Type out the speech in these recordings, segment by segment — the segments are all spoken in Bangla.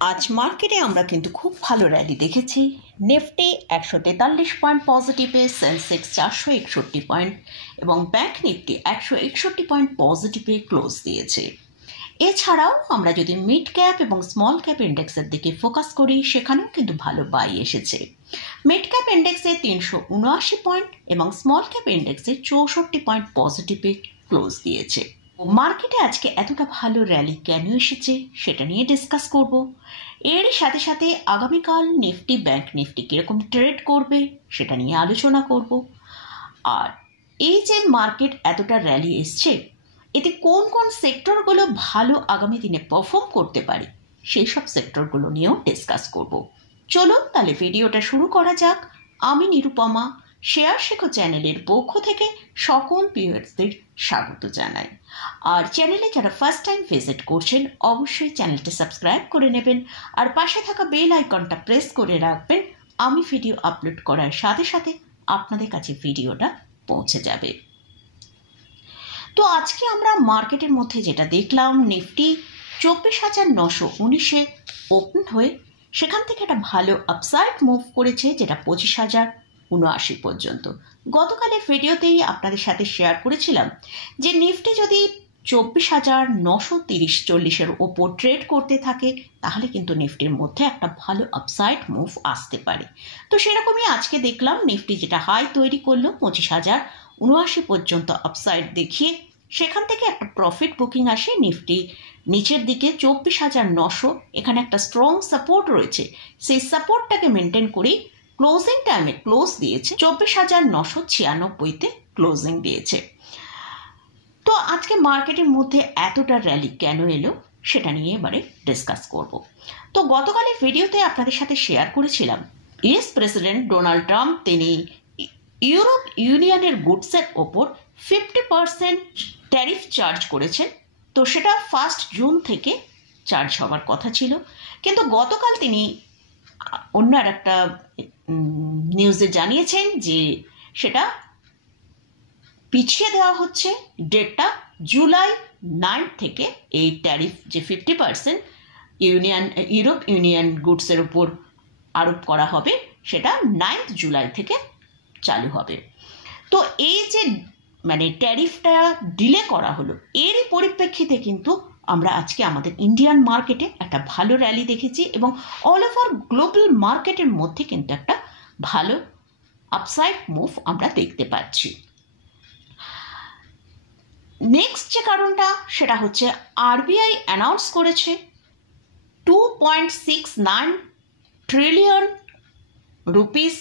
আজ মার্কেটে আমরা কিন্তু খুব ভালো র্যালি দেখেছি। নিফটি 143 পয়েন্ট পজিটিভে, সেন্সেক্স 461 পয়েন্ট এবং ব্যাংক নিফটি 161 পয়েন্ট পজিটিভে ক্লোজ দিয়েছে। এছাড়াও আমরা যদি মিড ক্যাপ এবং স্মল ক্যাপ ইন্ডেক্সের দিকে ফোকাস করি, সেখানেও কিন্তু ভালো বাই এসেছে। মিড ক্যাপ ইন্ডেক্সে 379 পয়েন্ট এবং স্মল ক্যাপ ইন্ডেক্সে 64 পয়েন্ট পজিটিভে ক্লোজ দিয়েছে। মার্কেটে আজকে এতটা ভালো র্যালি কেন এসেছে সেটা নিয়ে ডিসকাস করব। এরই সাথে সাথে আগামীকাল নিফটি ব্যাংক নিফটি কিরকম ট্রেড করবে সেটা নিয়ে আলোচনা করব। আর এই যে মার্কেট এতটা র্যালি এসছে, এতে কোন কোন সেক্টরগুলো ভালো আগামী দিনে পারফর্ম করতে পারে সেই সব সেক্টরগুলো নিয়েও ডিসকাস করব। চলুন তাহলে ভিডিওটা শুরু করা যাক। আমি নিরুপমা, শেয়ার শেখো চ্যানেলের পক্ষ থেকে সকল ভিউয়ার্সদের স্বাগত জানাই। আর চ্যানেলে যারা ফার্স্ট টাইম ভিজিট করছেন, অবশ্যই চ্যানেলটি সাবস্ক্রাইব করে নেবেন আর পাশে থাকা বেল আইকনটা প্রেস করে রাখবেন। আমি ভিডিও আপলোড করার সাথে সাথে আপনাদের কাছে ভিডিওটা পৌঁছে যাবে। তো আজকে আমরা মার্কেটের মধ্যে যেটা দেখলাম, নিফটি 24,919-এ ওপেন হয়ে সেখান থেকে একটা ভালো আপসাইড মুভ করেছে, যেটা 25,079 পর্যন্ত। গতকালের ভিডিওতেই আপনাদের সাথে শেয়ার করেছিলাম যে নিফটি যদি 24,930-40-এর ওপর ট্রেড করতে থাকে, তাহলে কিন্তু নিফটির মধ্যে একটা ভালো আপসাইড মুভ আসতে পারে। তো সেরকমই আজকে দেখলাম, নিফটি যেটা হাই তৈরি করলো 25,079 পর্যন্ত আপসাইড দেখিয়ে সেখান থেকে একটা প্রফিট বুকিং আসে। নিফটি নিচের দিকে 24,900, এখানে একটা স্ট্রং সাপোর্ট রয়েছে, সেই সাপোর্টটাকে মেনটেন করেই ক্লোজিং টাইমে ক্লোজ দিয়েছে 24,996-তে ক্লোজিং দিয়েছে। তো আজকে মার্কেটের মধ্যে এতটা র্যালি কেন এলো সেটা নিয়ে এবারে ডিসকাস করব। তো গতকালের ভিডিওতে আপনাদের সাথে শেয়ার করেছিলাম, ইউএস প্রেসিডেন্ট ডোনাল্ড ট্রাম্প তিনি ইউরোপ ইউনিয়নের গুডসের ওপর 50% ট্যারিফ চার্জ করেছেন। তো সেটা 1 জুন থেকে চার্জ হওয়ার কথা ছিল, কিন্তু গতকাল তিনি অন্য একটা নিউজে জানিয়েছেন যে সেটা পিছিয়ে দেওয়া হচ্ছে। ডেটটা জুলাই 9 থেকে এই ট্যারিফ যে 50% ইউরোপ ইউনিয়ন গুডসের উপর আরোপ করা হবে, সেটা 9 জুলাই থেকে চালু হবে। তো এই যে ট্যারিফটা ডিলে করা হলো, এরই পরিপ্রেক্ষিতে কিন্তু আমরা আজকে আমাদের ইন্ডিয়ান মার্কেটে একটা ভালো র্যালি দেখেছি এবং অল ওভার গ্লোবাল মার্কেটের মধ্যে কিন্তু একটা ভালো আপসাইড মুভ আমরা দেখতে পাচ্ছি। নেক্সট যে কারণটা সেটা হচ্ছে, আরবিআই অ্যানাউন্স করেছে 2.69 ট্রিলিয়ন রুপিস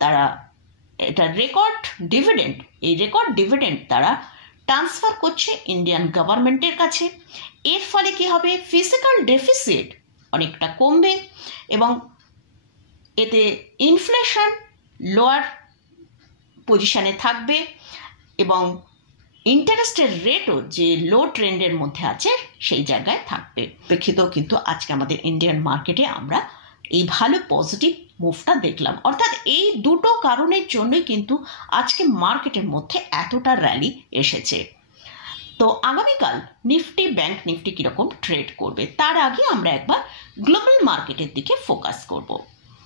তারা এটা রেকর্ড ডিভিডেন্ড, এই রেকর্ড ডিভিডেন্ড তারা ট্রান্সফার করছে ইন্ডিয়ান গভর্নমেন্টের কাছে। এর ফলে কি হবে, ফিজিক্যাল ডেফিসিট অনেকটা কমবে এবং এতে ইনফ্লেশন লোয়ার পজিশনে থাকবে এবং ইন্টারেস্টের রেটও যে লো ট্রেন্ডের মধ্যে আছে সেই জায়গায় থাকবে। প্রেক্ষিতেও কিন্তু আজকে আমাদের ইন্ডিয়ান মার্কেটে আমরা এই ভালো পজিটিভ মুভটা দেখলাম। অর্থাৎ এই দুটো কারণের জন্যই কিন্তু আজকে মার্কেটের মধ্যে এতটা র্যালি এসেছে। তো আগামীকাল নিফটি ব্যাংক নিফটি কিরকম ট্রেড করবে, তার আগে আমরা একবার গ্লোবাল মার্কেটের দিকে ফোকাস করব।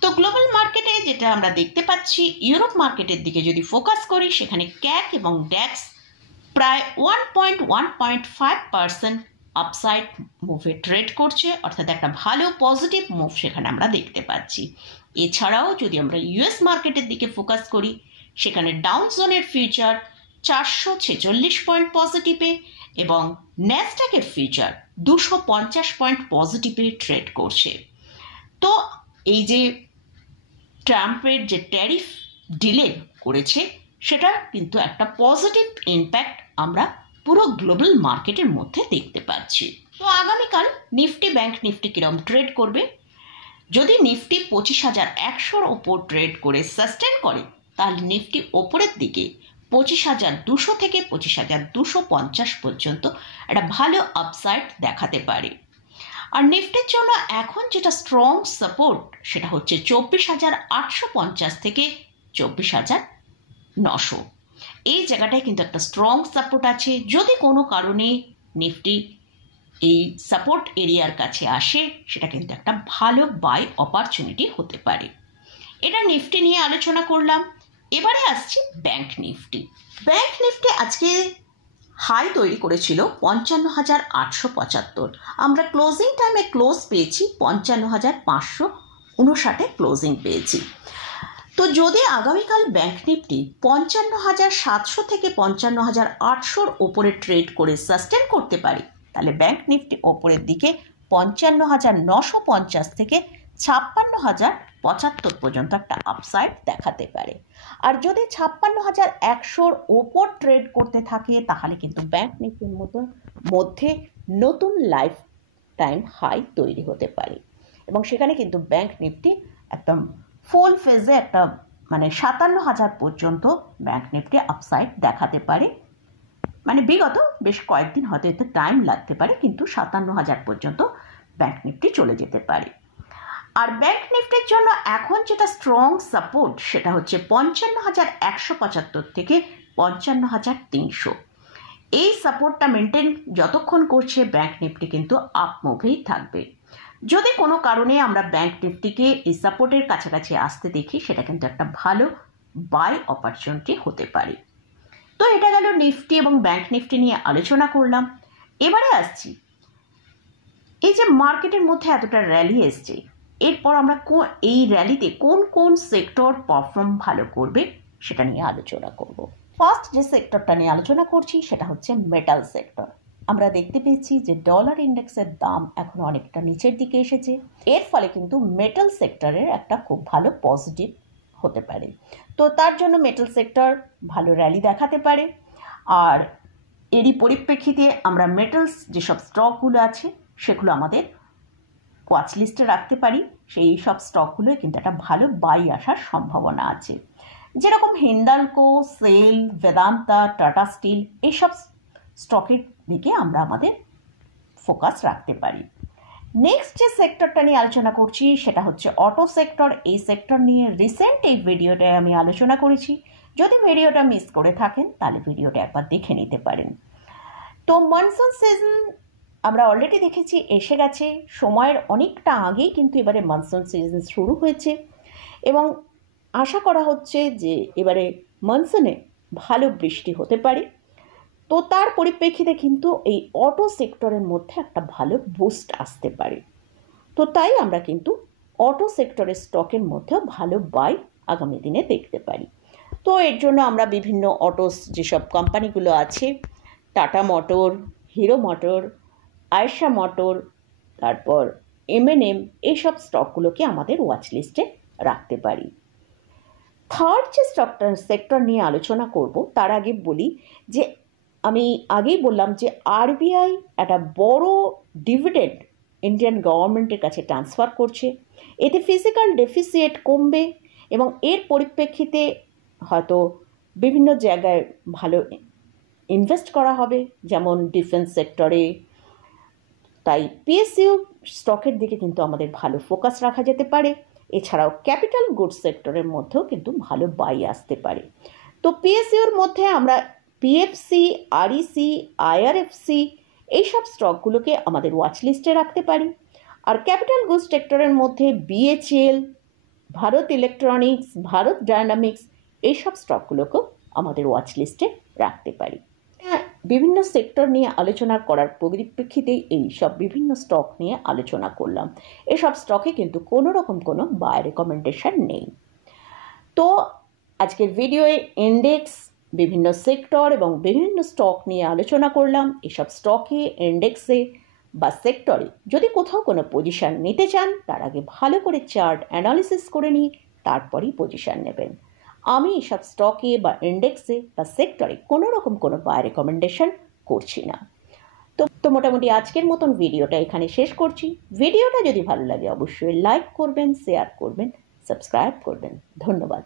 তো গ্লোবাল মার্কেটে যেটা আমরা দেখতে পাচ্ছি, ইউরোপ মার্কেটের দিকে যদি ফোকাস করি, সেখানে ক্যাক এবং ড্যাক্স প্রায় 1.5% আপসাইড মুভে ট্রেড করছে, অর্থাৎ একটা ভালো পজিটিভ মুভ সেখানে আমরা দেখতে পাচ্ছি। এছাড়াও যদি আমরা ইউএস মার্কেটের দিকে ফোকাস করি, সেখানে ডাউন জোনের ফিউচার 446 পয়েন্ট পজিটিভে এবং ন্যাসড্যাকের ফিউচার 250 পয়েন্ট পজিটিভে ট্রেড করছে। তো এই যে ট্রাম্পের যে ট্যারিফ ডিলে করেছে, সেটা কিন্তু একটা পজিটিভ ইম্প্যাক্ট আমরা পুরো গ্লোবাল মার্কেটের মধ্যে দেখতে পাচ্ছি। তো আগামীকাল নিফটি ব্যাংক নিফটি কিরকম ট্রেড করবে, যদি নিফটি 25,100-র ওপর ট্রেড করে সাস্টেন করে, তাহলে নিফটি ওপরের দিকে 25,200 থেকে 25,250 পর্যন্ত একটা ভালো আপসাইড দেখাতে পারে। আর নিফটির জন্য এখন যেটা স্ট্রং সাপোর্ট, সেটা হচ্ছে 24,850 থেকে 24,900। এই জায়গাটায় কিন্তু একটা স্ট্রং সাপোর্ট আছে। যদি কোনো কারণে নিফটি এই সাপোর্ট এরিয়ার কাছে আসে, সেটা কিন্তু একটা ভালো বাই অপরচুনিটি হতে পারে। এটা নিফটি নিয়ে আলোচনা করলাম। এবারে আসছি ব্যাংক নিফটি। ব্যাংক নিফটি আজকে হাই তৈরি করেছিল 55,875। আমরা ক্লোজিং টাইমে ক্লোজ পেয়েছি 55,559 ক্লোজিং পেয়েছি। তো যদি আগামীকাল ব্যাংক নিফটি 55,700 থেকে 55,800 ওপরে ট্রেড করে সাস্টেন করতে পারে, তাহলে ব্যাংক নিফটি ওপরের দিকে 55,950 থেকে 56,075 পর্যন্ত একটা আপসাইড দেখাতে পারে। আর যদি 56,100 ওপর ট্রেড করতে থাকে, তাহলে কিন্তু ব্যাংক নিফটির মধ্যে নতুন লাইফ টাইম হাই তৈরি হতে পারে, এবং সেখানে কিন্তু ব্যাংক নিফটি একদম ফুল ফেজে একটা 57,000 পর্যন্ত ব্যাংক নিফটি আপসাইড দেখাতে পারে। বিগত বেশ কয়েকদিন হয়তো এতে টাইম লাগতে পারে, কিন্তু 57,000 পর্যন্ত ব্যাংক নিফটি চলে যেতে পারে। আর ব্যাংক নিফটির জন্য এখন যেটা স্ট্রং সাপোর্ট, সেটা হচ্ছে 55,175 থেকে 55,300। এই সাপোর্টটা মেনটেন যতক্ষণ করছে ব্যাংক নিফটি কিন্তু আপ মুভেই থাকবে। যদি কোনো কারণে আমরা ব্যাংক নিফটিকে এই সাপোর্টের কাছাকাছি আসতে দেখি, সেটা কিন্তু একটা ভালো বাই অপরচুনিটি হতে পারে। তো এটা গেল নিফটি এবং ব্যাংক নিফটি নিয়ে আলোচনা করলাম। এবারে আসছি, এই যে মার্কেটের মধ্যে এতটা র্যালি এসছে, এরপর আমরা এই র্যালিতে কোন কোন সেক্টর পারফর্ম ভালো করবে সেটা নিয়ে আলোচনা করব। ফার্স্ট যে সেক্টরটা নিয়ে আলোচনা করছি সেটা হচ্ছে মেটাল সেক্টর। আমরা দেখতে পেয়েছি যে ডলার ইন্ডেক্সের দাম এখন অনেকটা নিচের দিকে এসেছে, এর ফলে কিন্তু মেটাল সেক্টরের একটা খুব ভালো পজিটিভ হতে পারে। তো তার জন্য মেটাল সেক্টর ভালো র্যালি দেখাতে পারে। আর এরই পরিপ্রেক্ষিতে আমরা মেটালস যেসব স্টকগুলো আছে সেগুলো আমাদের ওয়াচ লিস্টে রাখতে পারি। সেই সব স্টকগুলোই কিন্তু একটা ভালো বাই আসার সম্ভাবনা আছে, যেরকম হিন্দালকো, সেল, বেদান্তা, টাটা স্টিল, এইসব স্টকের দিকে আমরা আমাদের ফোকাস রাখতে পারি। নেক্সট যে সেক্টরটা নিয়ে আলোচনা করছি সেটা হচ্ছে অটো সেক্টর। এই সেক্টর নিয়ে রিসেন্ট এই ভিডিওটায় আমি আলোচনা করেছি। যদি ভিডিওটা মিস করে থাকেন তাহলে ভিডিওটা একবার দেখে নিতে পারেন। তো মনসুন সিজন আমরা অলরেডি দেখেছি এসে গেছে, সময়ের অনেকটা আগেই কিন্তু এবারে মনসুন সিজন শুরু হয়েছে, এবং আশা করা হচ্ছে যে এবারে মনসুনে ভালো বৃষ্টি হতে পারে। তো তার পরিপ্রেক্ষিতে কিন্তু এই অটো সেক্টরের মধ্যে একটা ভালো বুস্ট আসতে পারে। তো তাই আমরা কিন্তু অটো সেক্টরের স্টকের মধ্যেও ভালো বাই আগামী দিনে দেখতে পারি। তো এর জন্য আমরা বিভিন্ন অটোস যেসব কোম্পানিগুলো আছে, tata motor, hero motor, Ayesha motor, তারপর M&M, এইসব স্টকগুলোকে আমাদের ওয়াচ লিস্টে রাখতে পারি। থার্ড যে সেক্টর নিয়ে আলোচনা করব, তার আগে বলি যে আমি আগেই বললাম যে RBI একটা বড় ডিভিডেন্ড ইন্ডিয়ান গভর্নমেন্টের কাছে ট্রান্সফার করছে। এতে ফিজিক্যাল ডেফিসিট কমবে, এবং এর পরিপ্রেক্ষিতে হয়তো বিভিন্ন জায়গায় ভালো ইনভেস্ট করা হবে, যেমন ডিফেন্স সেক্টরে। তাই PSU স্টকের দিকে কিন্তু আমাদের ভালো ফোকাস রাখা যেতে পারে। এছাড়াও ক্যাপিটাল গুডস সেক্টরের মধ্যেও কিন্তু ভালো বাই আসতে পারে। তো PSUর মধ্যে আমরা PFC, REC, IRFC এইসব স্টকগুলোকে আমাদের ওয়াচ লিস্টে রাখতে পারি। আর ক্যাপিটাল গুডস সেক্টরের মধ্যে BHEL, Bharat electronics, Bharat dynamics, এইসব স্টকগুলোকেও আমাদের ওয়াচ লিস্টে রাখতে পারি। বিভিন্ন সেক্টর নিয়ে আলোচনা করার পরিপ্রেক্ষিতেই এই সব বিভিন্ন স্টক নিয়ে আলোচনা করলাম। এসব স্টকে কিন্তু কোনো রকম কোনো বাই রেকমেন্ডেশন নেই। তো আজকের ভিডিওয়ে ইন্ডেক্স, বিভিন্ন সেক্টর এবং বিভিন্ন স্টক নিয়ে আলোচনা করলাম। এসব স্টকে, ইন্ডেক্সে বা সেক্টরে যদি কোথাও কোনো পজিশান নিতে চান, তার আগে ভালো করে চার্ট অ্যানালিসিস করে নিয়ে তারপরেই পজিশান নেবেন। আমি এসব স্টকে বা ইন্ডেক্সে বা সেক্টরে কোনো রকম কোনো বাই রেকমেন্ডেশন করছি না। তো মোটামুটি আজকের মতন ভিডিওটা এখানে শেষ করছি। ভিডিওটা যদি ভালো লাগে অবশ্যই লাইক করবেন, শেয়ার করবেন, সাবস্ক্রাইব করবেন। ধন্যবাদ।